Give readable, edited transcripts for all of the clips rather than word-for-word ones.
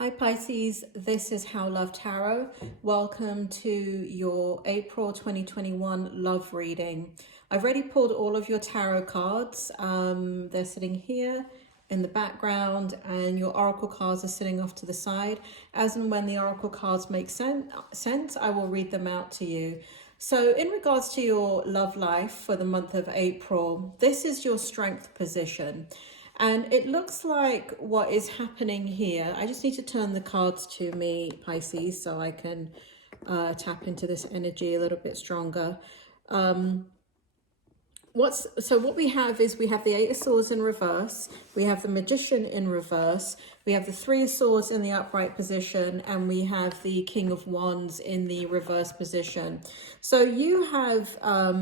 Hi Pisces, this is How Love Tarot. Welcome to your April 2021 love reading. I've already pulled all of your tarot cards. They're sitting here in the background and your oracle cards are sitting off to the side. As and when the oracle cards make sense, I will read them out to you. So in regards to your love life for the month of April, this is your strength position. And it looks like what is happening here, I just need to turn the cards to me, Pisces, so I can tap into this energy a little bit stronger. What we have is we have the Eight of Swords in reverse, we have the Magician in reverse, we have the Three of Swords in the upright position, and we have the King of Wands in the reverse position. So you have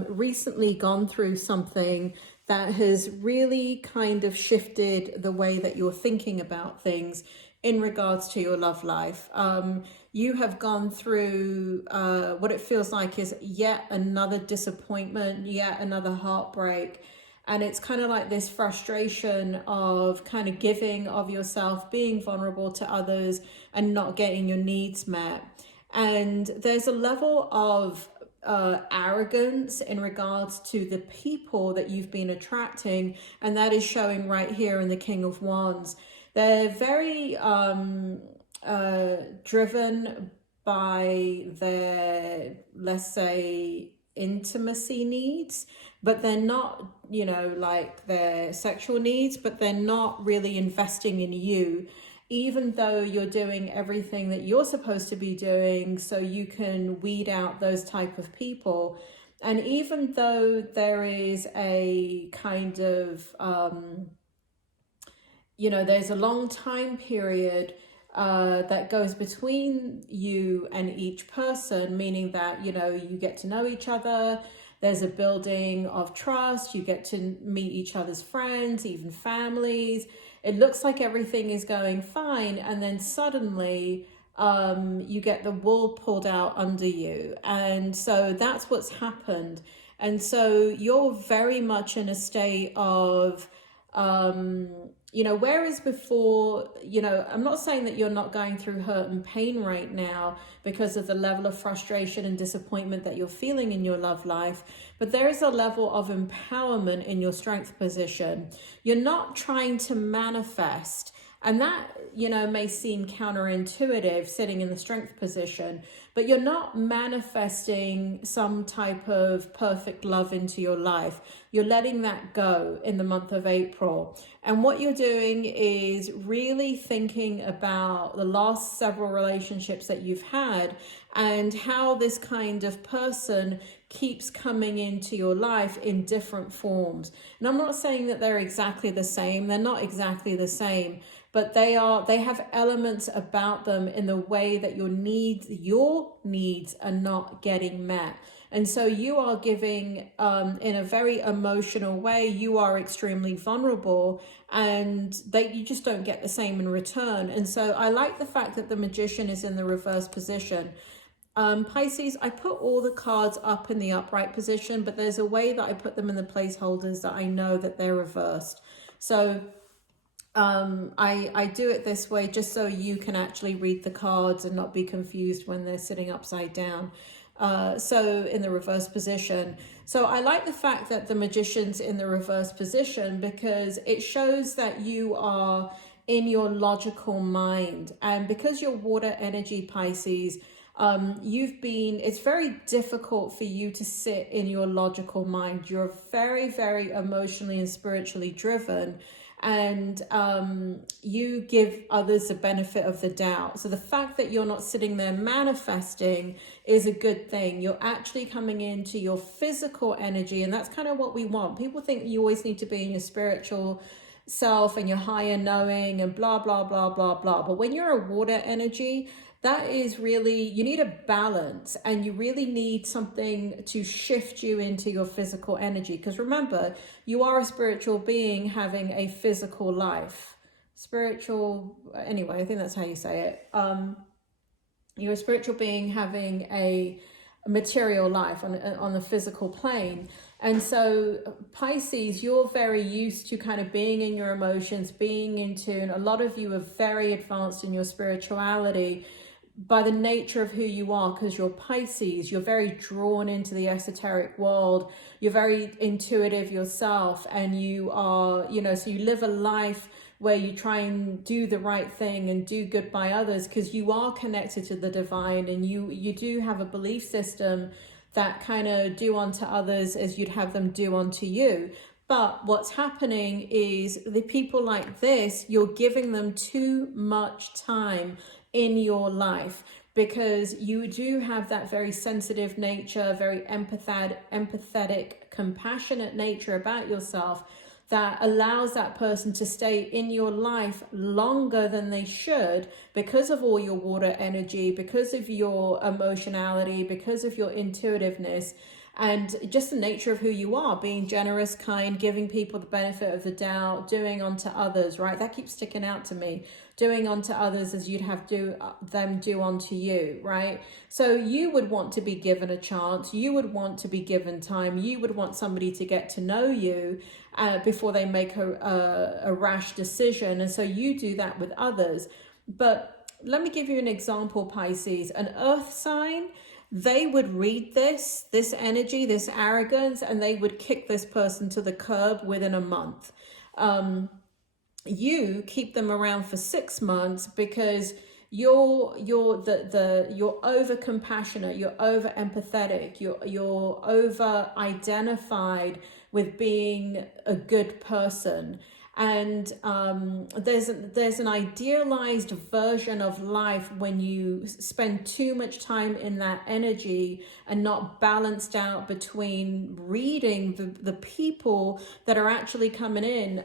recently gone through something that has really kind of shifted the way that you're thinking about things in regards to your love life. You have gone through what it feels like is yet another disappointment, yet another heartbreak. And it's kind of like this frustration of kind of giving of yourself, being vulnerable to others and not getting your needs met. And there's a level of arrogance in regards to the people that you've been attracting, and that is showing right here in the King of Wands. They're very driven by their, let's say, intimacy needs, but they're not, you know, like their sexual needs, but they're not really investing in you, even though you're doing everything that you're supposed to be doing so you can weed out those type of people. And even though there is a kind of, you know, there's a long time period that goes between you and each person, meaning that, you know, you get to know each other, there's a building of trust, you get to meet each other's friends, even families. It looks like everything is going fine, and then suddenly you get the wool pulled out under you. And so that's what's happened. And so you're very much in a state of, you know, whereas before, you know, I'm not saying that you're not going through hurt and pain right now because of the level of frustration and disappointment that you're feeling in your love life, but there is a level of empowerment in your strength position. You're not trying to manifest, and that, you know, may seem counterintuitive sitting in the strength position, but you're not manifesting some type of perfect love into your life. You're letting that go in the month of April. And what you're doing is really thinking about the last several relationships that you've had and how this kind of person keeps coming into your life in different forms. And I'm not saying that they're exactly the same. They're not exactly the same, but they have elements about them in the way that your needs are not getting met. And so you are giving in a very emotional way. You are extremely vulnerable, and you just don't get the same in return. And so I like the fact that the Magician is in the reverse position. Pisces, I put all the cards up in the upright position, but there's a way that I put them in the placeholders that I know that they're reversed. So I do it this way just so you can actually read the cards and not be confused when they're sitting upside down. So in the reverse position. So I like the fact that the Magician's in the reverse position because it shows that you are in your logical mind. And because you're water energy, Pisces, it's very difficult for you to sit in your logical mind. You're very, very emotionally and spiritually driven. And you give others the benefit of the doubt. So the fact that you're not sitting there manifesting is a good thing. You're actually coming into your physical energy, and that's kind of what we want. People think you always need to be in your spiritual self and your higher knowing and blah, blah, blah, blah, blah. But when you're a water energy, that is really, you need a balance, and you really need something to shift you into your physical energy. Because remember, you are a spiritual being having a physical life. Spiritual, anyway, I think that's how you say it. You're a spiritual being having a material life, on the physical plane. And so Pisces, you're very used to kind of being in your emotions, being in tune. A lot of you are very advanced in your spirituality by the nature of who you are, because you're Pisces. You're very drawn into the esoteric world. You're very intuitive yourself, and you are, you know, so you live a life where you try and do the right thing and do good by others, because you are connected to the divine, and you do have a belief system that kind of do unto others as you'd have them do unto you. But what's happening is the people like this, you're giving them too much time in your life, because you do have that very sensitive nature, very empathetic, compassionate nature about yourself that allows that person to stay in your life longer than they should, because of all your water energy, because of your emotionality, because of your intuitiveness, and just the nature of who you are, being generous, kind, giving people the benefit of the doubt, doing unto others, right? That keeps sticking out to me. Doing unto others as you'd have them do unto you, right? So you would want to be given a chance. You would want to be given time. You would want somebody to get to know you before they make a rash decision. And so you do that with others. But let me give you an example, Pisces. An earth sign, they would read this energy, this arrogance, and they would kick this person to the curb within a month. You keep them around for 6 months because you're over compassionate, you're over empathetic, you're over identified with being a good person. And there's an idealized version of life when you spend too much time in that energy and not balanced out between reading the people that are actually coming in.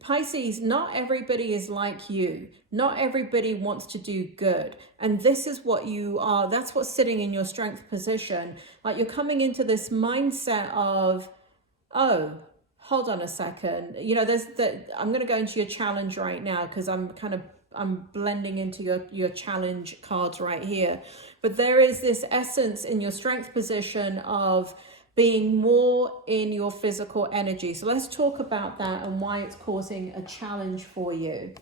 Pisces, not everybody is like you. Not everybody wants to do good. And this is what you are. That's what's sitting in your strength position. Like, you're coming into this mindset of, oh, hold on a second. You know, I'm going to go into your challenge right now, because I'm blending into your challenge cards right here. But there is this essence in your strength position of being more in your physical energy. So let's talk about that and why it's causing a challenge for you.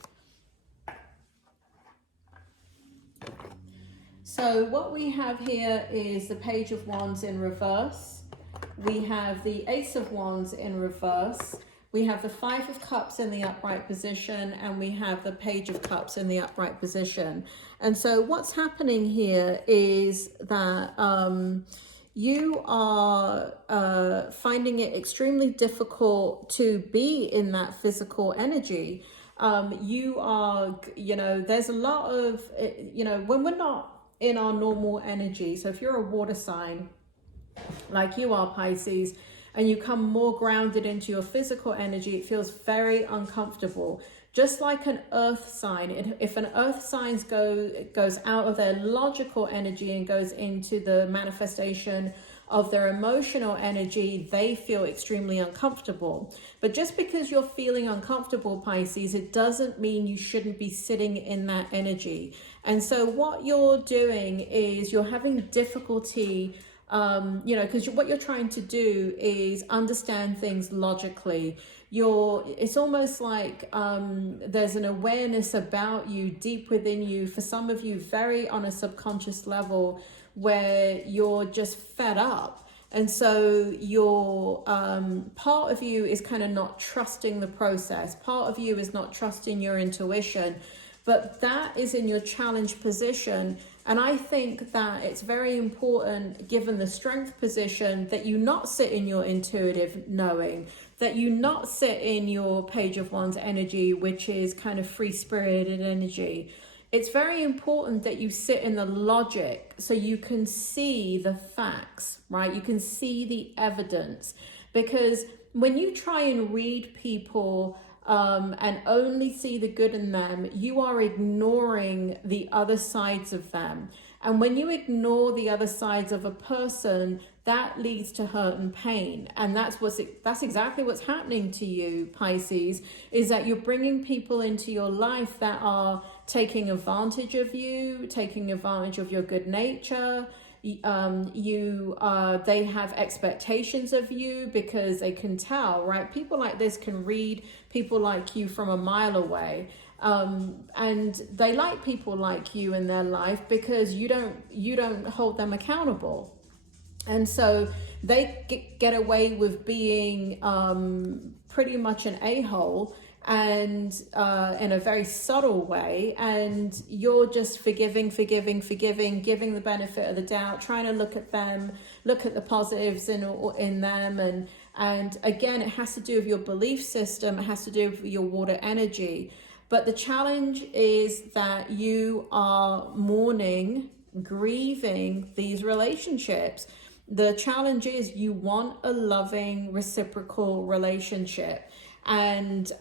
So what we have here is the Page of Wands in reverse. We have the Ace of Wands in reverse. We have the Five of Cups in the upright position, and we have the Page of Cups in the upright position. And so what's happening here is that you are finding it extremely difficult to be in that physical energy. You are, you know, there's a lot of, you know, when we're not in our normal energy. So if you're a water sign, like you are, Pisces, and you come more grounded into your physical energy, it feels very uncomfortable. Just like an earth sign, if an earth sign goes out of their logical energy and goes into the manifestation of their emotional energy, they feel extremely uncomfortable. But just because you're feeling uncomfortable, Pisces, it doesn't mean you shouldn't be sitting in that energy. And so what you're doing is you're having difficulty, you know, because what you're trying to do is understand things logically. It's almost like there's an awareness about you deep within you, for some of you very on a subconscious level, where you're just fed up. And so your part of you is kind of not trusting the process. Part of you is not trusting your intuition, but that is in your challenge position. And I think that it's very important, given the strength position, that you not sit in your intuitive knowing, that you not sit in your Page of Wands energy, which is kind of free-spirited energy. It's very important that you sit in the logic so you can see the facts, right? You can see the evidence. Because when you try and read people and only see the good in them, you are ignoring the other sides of them. And when you ignore the other sides of a person, that leads to hurt and pain. And that's exactly what's happening to you, Pisces, is that you're bringing people into your life that are taking advantage of you, taking advantage of your good nature. they have expectations of you because they can tell, right? People like this can read people like you from a mile away. And they like people like you in their life because you don't hold them accountable. And so they get away with being pretty much an a-hole, and in a very subtle way, and you're just forgiving, giving the benefit of the doubt, trying to look at the positives in them. And again, it has to do with your belief system, it has to do with your water energy. But the challenge is that you are mourning, grieving these relationships. The challenge is you want a loving, reciprocal relationship. And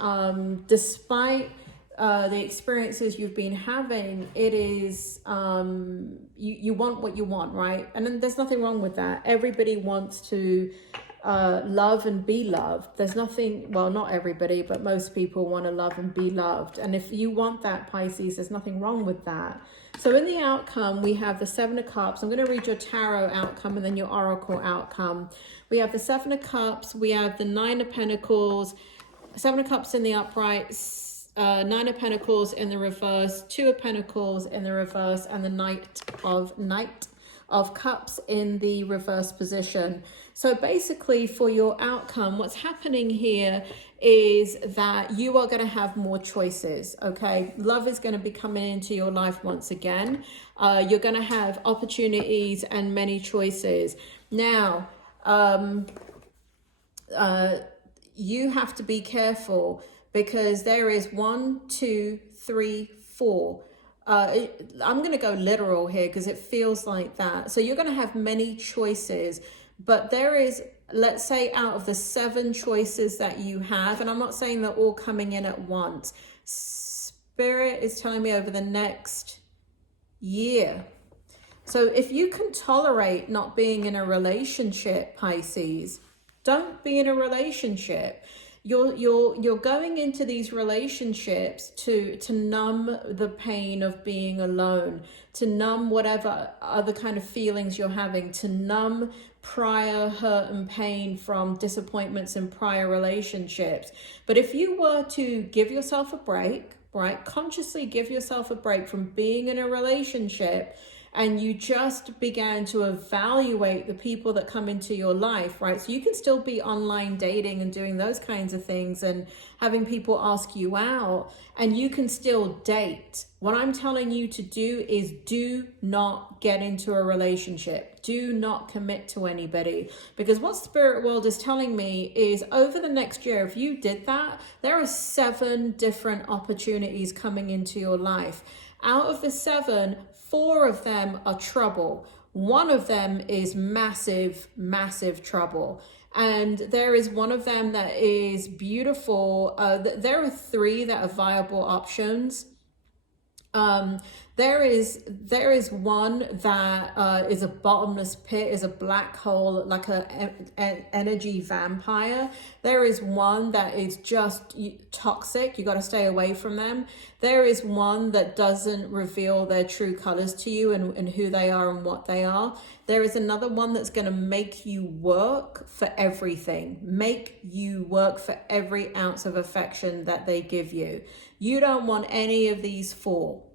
despite the experiences you've been having, it is, you want what you want, right? And then there's nothing wrong with that. Everybody wants to love and be loved. There's nothing, well, not everybody, but most people want to love and be loved. And if you want that, Pisces, there's nothing wrong with that. So in the outcome, we have the Seven of Cups. I'm going to read your tarot outcome and then your oracle outcome. We have the Seven of Cups. We have the Nine of Pentacles, Seven of Cups in the upright, Nine of Pentacles in the reverse, Two of Pentacles in the reverse, and the Knight of Cups in the reverse position. So basically for your outcome, what's happening here is that you are going to have more choices, okay? Love is going to be coming into your life once again. You're going to have opportunities and many choices. Now, you have to be careful because there is 1, 2, 3, 4. I'm going to go literal here because it feels like that. So you're going to have many choices, but there is, let's say out of the 7 choices that you have, and I'm not saying they're all coming in at once. Spirit is telling me over the next year. So if you can tolerate not being in a relationship, Pisces, don't be in a relationship. You're going into these relationships to numb the pain of being alone, to numb whatever other kind of feelings you're having, to numb prior hurt and pain from disappointments in prior relationships. But if you were to give yourself a break, right, consciously give yourself a break from being in a relationship, and you just began to evaluate the people that come into your life, right? So you can still be online dating and doing those kinds of things and having people ask you out, and you can still date. What I'm telling you to do is do not get into a relationship. Do not commit to anybody, because what Spirit World is telling me is over the next year, if you did that, there are 7 different opportunities coming into your life. Out of the 7, 4 of them are trouble. 1 of them is massive, massive trouble. And there is 1 of them that is beautiful. There are 3 that are viable options. There is 1 that is a bottomless pit, is a black hole, like an energy vampire. There is 1 that is just toxic. You got to stay away from them. There is 1 that doesn't reveal their true colors to you and who they are and what they are. There is another 1 that's going to make you work for everything, make you work for every ounce of affection that they give you. You don't want any of these 4.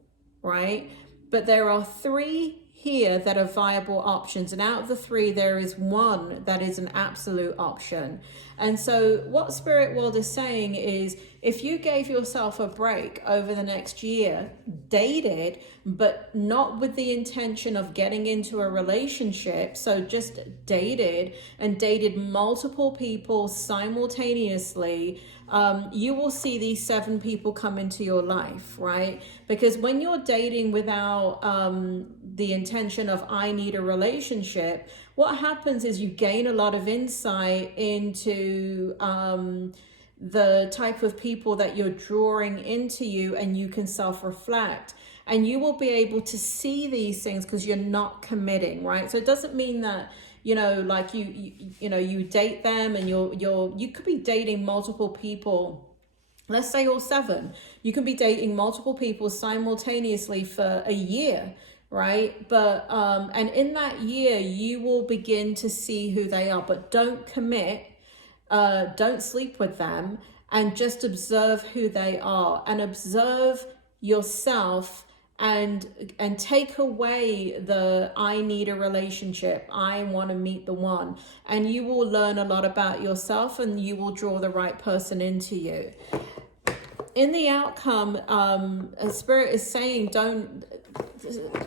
Right? But there are 3 here that are viable options, and out of the 3 there is 1 that is an absolute option. And so what Spirit World is saying is, if you gave yourself a break over the next year, dated, but not with the intention of getting into a relationship, so just dated and dated multiple people simultaneously, you will see these 7 people come into your life, right? Because when you're dating without the intention of I need a relationship, what happens is you gain a lot of insight into the type of people that you're drawing into you, and you can self-reflect. And you will be able to see these things because you're not committing, right? So it doesn't mean that, you know, like you date them and you could be dating multiple people. Let's say all 7. You can be dating multiple people simultaneously for a year, right? But and in that year you will begin to see who they are, but don't commit, don't sleep with them, and just observe who they are and observe yourself, and take away the I need a relationship, I want to meet the one, and you will learn a lot about yourself, and you will draw the right person into you. In the outcome, Spirit is saying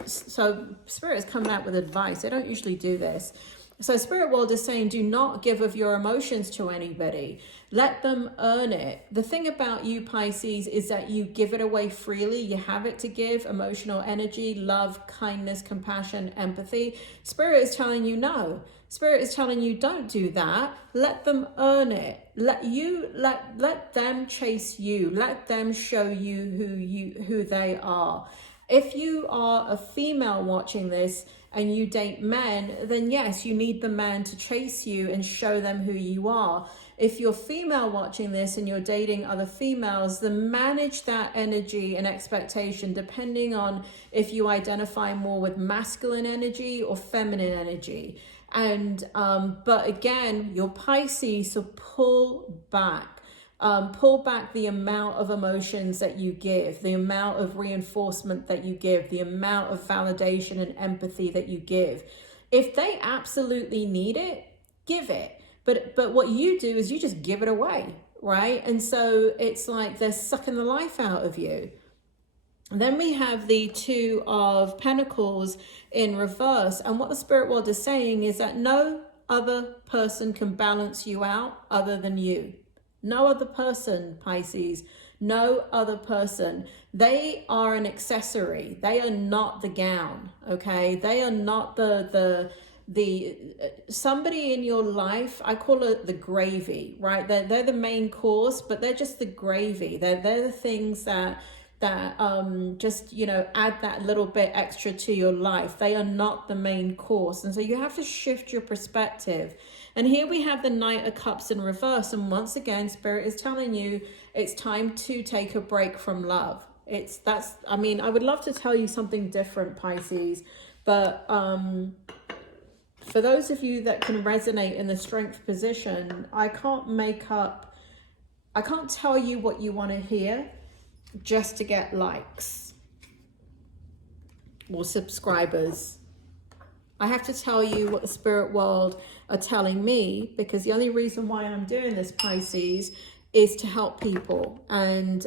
so Spirit is coming out with advice. They don't usually do this. So Spirit World is saying, do not give of your emotions to anybody. Let them earn it. The thing about you, Pisces, is that you give it away freely. You have it to give: emotional energy, love, kindness, compassion, empathy. Spirit is telling you no. Spirit is telling you, don't do that. Let them earn it. Let them chase you. Let them show you who they are. If you are a female watching this and you date men, then yes, you need the man to chase you and show them who you are. If you're female watching this and you're dating other females, then manage that energy and expectation depending on if you identify more with masculine energy or feminine energy. And but again, you're Pisces, so pull back. Pull back the amount of emotions that you give, the amount of reinforcement that you give, the amount of validation and empathy that you give. If they absolutely need it, give it. But what you do is you just give it away, right? And so it's like they're sucking the life out of you. And then we have the Two of Pentacles in reverse. And what the Spirit World is saying is that no other person can balance you out other than you. No other person, Pisces, no other person. They are an accessory. They are not the gown, okay? They are not the somebody in your life. I call it the gravy, right? They're the main course, but they're just the gravy. They're the things that just, you know, add that little bit extra to your life. They are not the main course. And so you have to shift your perspective. And here we have the Knight of Cups in reverse. And once again, Spirit is telling you it's time to take a break from love. I mean, I would love to tell you something different, Pisces, but for those of you that can resonate in the strength position, I can't tell you what you want to hear just to get likes or subscribers. I have to tell you what the Spirit World are telling me, because the only reason why I'm doing this, Pisces, is to help people. And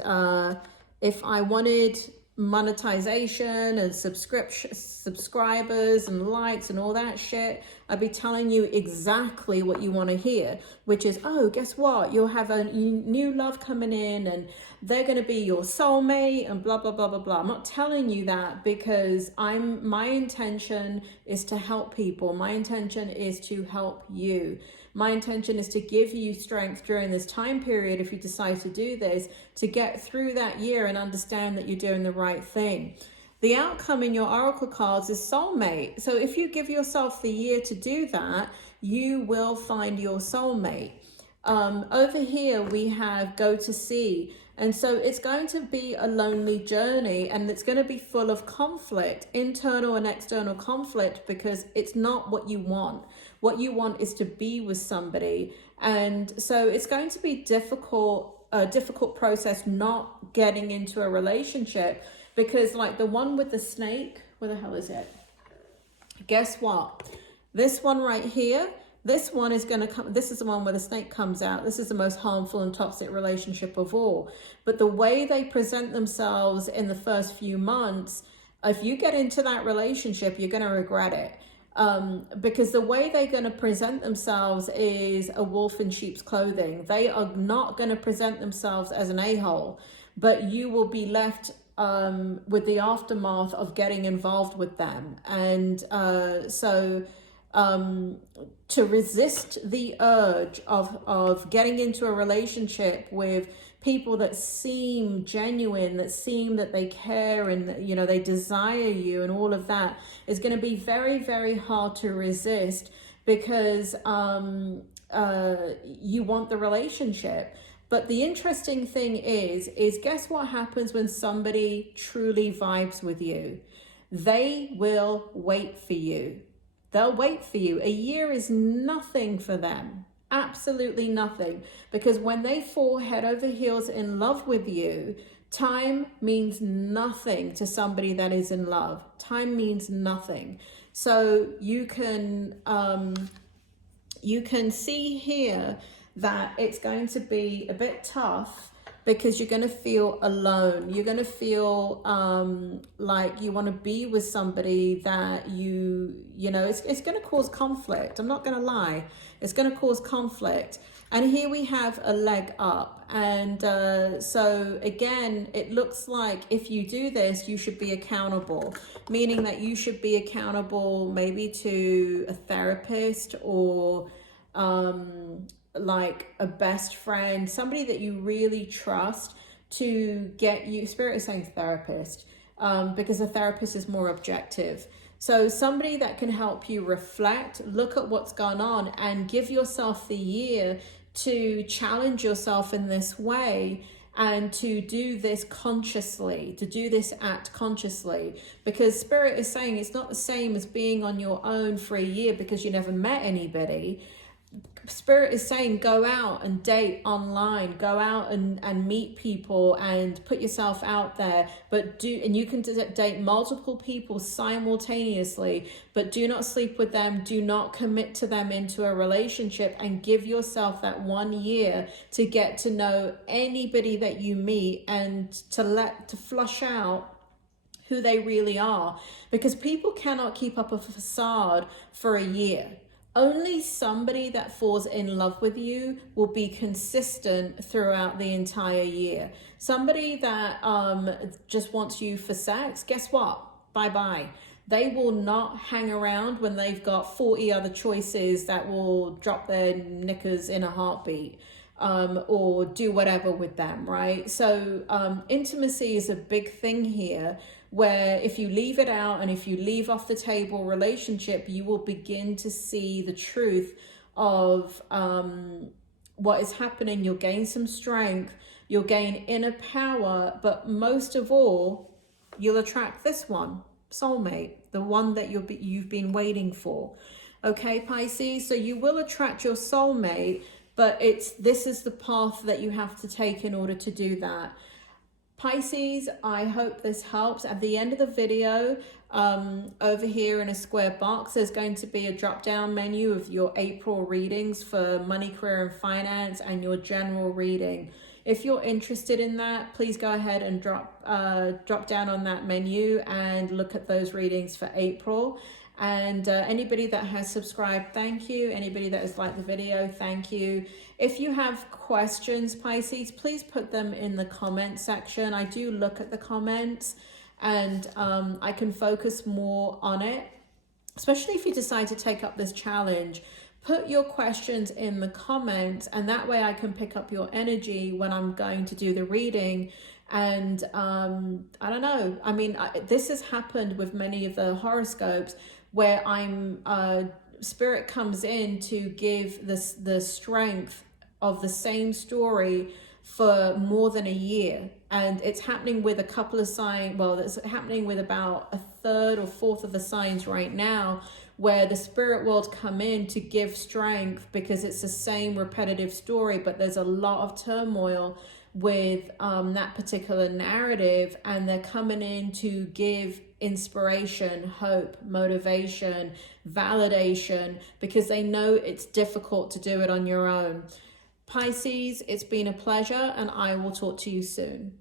if I wanted monetization and subscribers and likes and all that shit, I'd be telling you exactly what you want to hear, which is, oh, guess what? You'll have a new love coming in and they're going to be your soulmate and blah, blah, blah, blah, blah. I'm not telling you that because my intention is to help people. My intention is to help you. My intention is to give you strength during this time period, if you decide to do this, to get through that year and understand that you're doing the right thing. The outcome in your oracle cards is soulmate. So if you give yourself the year to do that, you will find your soulmate. Over here, we have go to sea. And so it's going to be a lonely journey, and it's going to be full of conflict, internal and external conflict, because it's not what you want. What you want is to be with somebody. And so it's going to be a difficult process not getting into a relationship, because like the one with the snake, where the hell is it? Guess what? This one right here, this one is going to come. This is the one where the snake comes out. This is the most harmful and toxic relationship of all. But the way they present themselves in the first few months, if you get into that relationship, you're going to regret it. Because the way they're going to present themselves is a wolf in sheep's clothing. They are not going to present themselves as an a-hole, but you will be left with the aftermath of getting involved with them. And to resist the urge of getting into a relationship with people that seem genuine, that seem that they care and, you know, they desire you and all of that, is going to be very, very hard to resist, because you want the relationship. But the interesting thing is guess what happens when somebody truly vibes with you? They will wait for you. They'll wait for you. A year is nothing for them. Absolutely nothing. Because when they fall head over heels in love with you, time means nothing to somebody that is in love. Time means nothing. So you can see here that it's going to be a bit tough, because you're going to feel alone. You're going to feel like you want to be with somebody that you know, it's going to cause conflict. I'm not going to lie. It's going to cause conflict. And here we have a leg up. And so again, it looks like if you do this, you should be accountable, meaning that you should be accountable maybe to a therapist, or like a best friend, somebody that you really trust to get you. Spirit is saying therapist, because a therapist is more objective. So somebody that can help you reflect, look at what's gone on, and give yourself the year to challenge yourself in this way, and to do this consciously, to do this act consciously. Because Spirit is saying it's not the same as being on your own for a year because you never met anybody. Spirit is saying go out and date online, go out and meet people and put yourself out there, and you can date multiple people simultaneously, but do not sleep with them, do not commit to them into a relationship, and give yourself that 1 year to get to know anybody that you meet, and to flush out who they really are, because people cannot keep up a facade for a year. Only somebody that falls in love with you will be consistent throughout the entire year. Somebody that just wants you for sex, guess what? Bye-bye. They will not hang around when they've got 40 other choices that will drop their knickers in a heartbeat, or do whatever with them, right? So intimacy is a big thing here, where if you leave it out and if you leave off the table relationship, you will begin to see the truth of what is happening. You'll gain some strength, you'll gain inner power, but most of all, you'll attract this one, soulmate, the one that you've been waiting for. Okay, Pisces, so you will attract your soulmate, but this is the path that you have to take in order to do that. Pisces, I hope this helps. At the end of the video, over here in a square box, there's going to be a drop-down menu of your April readings for money, career, and finance, and your general reading. If you're interested in that, please go ahead and drop down on that menu and look at those readings for April. And anybody that has subscribed, thank you. Anybody that has liked the video, thank you. If you have questions, Pisces, please put them in the comment section. I do look at the comments, and I can focus more on it, especially if you decide to take up this challenge. Put your questions in the comments, and that way I can pick up your energy when I'm going to do the reading. And I don't know, I mean, this has happened with many of the horoscopes, where Spirit comes in to give the strength of the same story for more than a year. And it's happening with a couple of signs. Well, it's happening with about a third or fourth of the signs right now, where the spirit world come in to give strength, because it's the same repetitive story, but there's a lot of turmoil with that particular narrative, and they're coming in to give inspiration, hope, motivation, validation, because they know it's difficult to do it on your own. Pisces, it's been a pleasure, and I will talk to you soon.